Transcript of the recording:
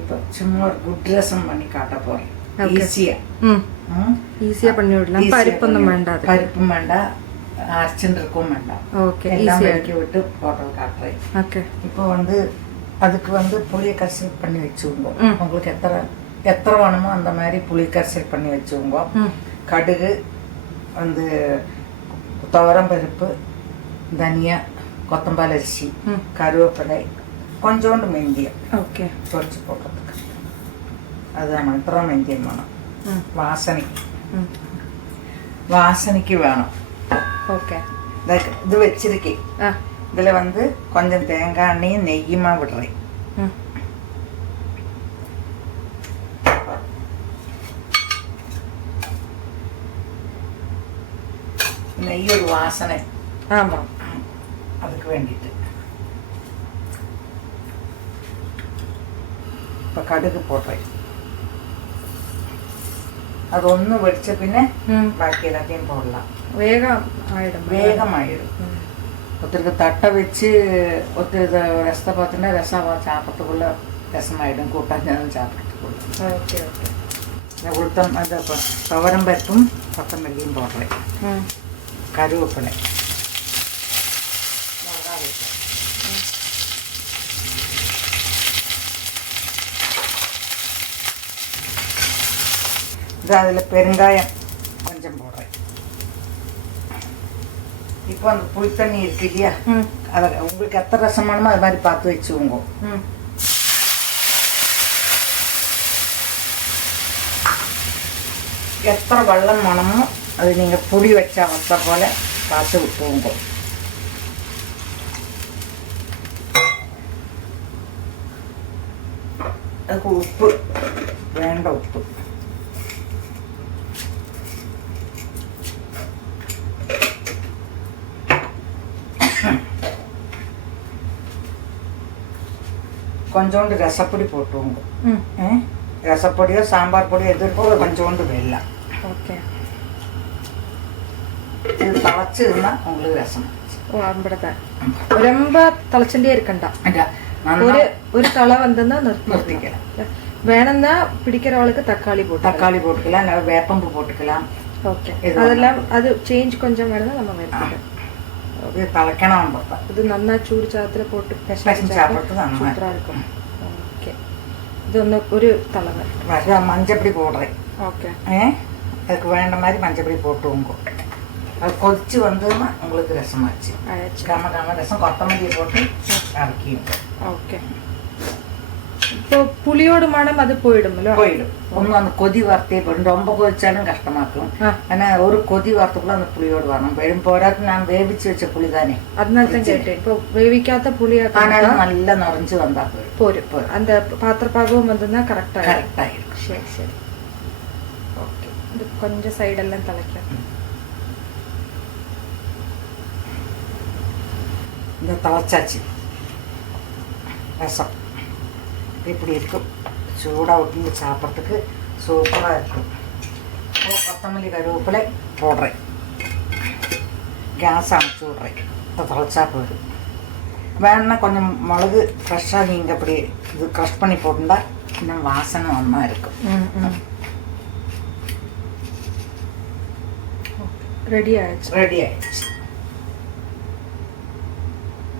இப்போ சும்மா ஒரு குட் ரசம் பண்ணி காட்ட போகிறேன். ஈஸியாக பண்ணி விடலாம். பருப்பொന്നും வேண்டாம், பருப்பும் வேண்டாம், அரைச்சுன்னு இருக்கவும் வேண்டாம். ஓகே, எல்லாம் இறக்கி விட்டு போட்டல் காட்டுறேன். ஓகே. இப்போ அதுக்கு புளியை கரைசல் பண்ணி வச்சுக்கோங்க. உங்களுக்கு எத்தனை வேணுமோ அந்த மாதிரி புளி கரைசல் பண்ணி வச்சுக்கோங்க. கடுகு துவரம் பருப்பு, தனியா, கொத்தமல்லி அரிசி, கருவேப்பிலை, கொஞ்சோண்டு மெந்தியம். ஓகே. பொரிச்சு போடுறதுக்கு அதுதான் மாத்திரம் மெந்தியம் வேணும். வாசனைக்கு வேணும். ஓகே. இது வச்சிருக்கேன். இதில் கொஞ்சம் தேங்காய் எண்ணெயும் நெய்யுமா விடுறேன். நெய் ஒரு வாசனை. ஆமாம், அதுக்கு வேண்டிட்டு இப்போ கடுகு போடுறேன். அது ஒன்று வெடிச்ச பின்ன பாக்கி எல்லாத்தையும் போடலாம். வேகம் ஆயிடும். ஒருத்தருக்கு தட்டை வச்சு ஒருத்தர் ரசத்தை பார்த்தோன்னா ரசம் சாப்பிட்றதுக்குள்ள ரசமாயிடும், கூட்டாஞ்சலும் சாப்பிட்றதுக்குள்ள. Okay okay. இந்த உளுத்தம் அந்த துவரம் பருப்பும் கொத்தமல்லியும் போடுறேன். கருவேப்பிலை, மிளகா வைப்பேன். இது அதில் பெருங்காயம் கொஞ்சம் போடுறேன். இப்போ அந்த புளி தண்ணி இருக்கு இல்லையா, அதை உங்களுக்கு எத்தனை ரசம் வேணுமோ அது மாதிரி பார்த்து வச்சுக்கோங்க. எத்தனை வெள்ளம் வேணுமோ அது நீங்கள் புளி வச்சா வச்ச போல பார்த்து விட்டுவோங்க. அதுக்கு உப்பு வேண்டாம், உப்பு கொஞ்சோண்டு ரசப்பொடி போட்டுவோங்க. ரசப்பொடியோ சாம்பார் பொடியோ எது இருக்கோ கொஞ்சோண்டு வெல்லம். ஓகே. இது தளச்சதுன்னா உங்களுக்கு ரசம். ரொம்ப தளச்சுட்டே இருக்கண்டா. ஒரு தலை வந்தா நிறுத்திக்கலாம். வேணும்னா பிடிக்கிறவளுக்கு தக்காளி போட்டுக்கலாம், இல்லை வேப்பம்பு போட்டுக்கலாம். ஓகே. அதெல்லாம் அது சேஞ்ச் கொஞ்சம் வேணும்னா நம்ம வேணும். இது தலைக்கணும். இது நல்லா சூடு சாதத்துல போட்டு சாப்பிட்றது சூப்பரா இருக்கும். ஓகே. இது ஒரு தலை மஞ்சப்பொடி போடுறேன். ஓகே. அதுக்கு வேண்ட மாதிரி மஞ்சப்பொடி போட்டுவோங்க. அது கொதிச்சு வந்ததுன்னா உங்களுக்கு ரசமாச்சு. கம ரசம் கொத்தமல்லியை போட்டு இறக்கிங்க. ஓகே. இப்போ புளியோட மனம் அது போயிடும். ஒன்றும் அந்த கொதி வார்த்தையே போயிடும். ரொம்ப கொதிச்சாலும் கஷ்டமாக்கும். ஆனா ஒரு கொதி வார்த்தைக்குள்ள அந்த புளியோடு வரணும். வெறும் போராட்டு நான் வேவிச்சு வச்ச புளி தானே, அதனால தான் கேட்டேன். இப்போ வேவிக்காத புளியா ஆனாலும் நல்லா நுரைஞ்சு வந்தா போயிடும். அந்த பாத்திரப்பாகவும் வந்ததுன்னா கரெக்டாயிடும். சரி சரி. ஓகே. இது கொஞ்சம் சைடெல்லாம் தலைக்கலாம். இந்த தளச்சாச்சு ரசம் இப்படி இருக்கும். சூடாக ஒட்டி சாப்பிட்றதுக்கு சூப்பராக இருக்கும். கொத்தமல்லி கருவேப்பிலை போடுறேன். கேஸ் அணைச்சி விட்றேன். இப்போ தளச்சா போயிடும். வேணுன்னா கொஞ்சம் மிளகு ஃப்ரெஷ்ஷாக நீங்கள் அப்படி இது க்ரஷ் பண்ணி போட்டுருந்தா இன்னும் வாசனை ஒன்றா இருக்கும். ரெடி ஆயிடுச்சு.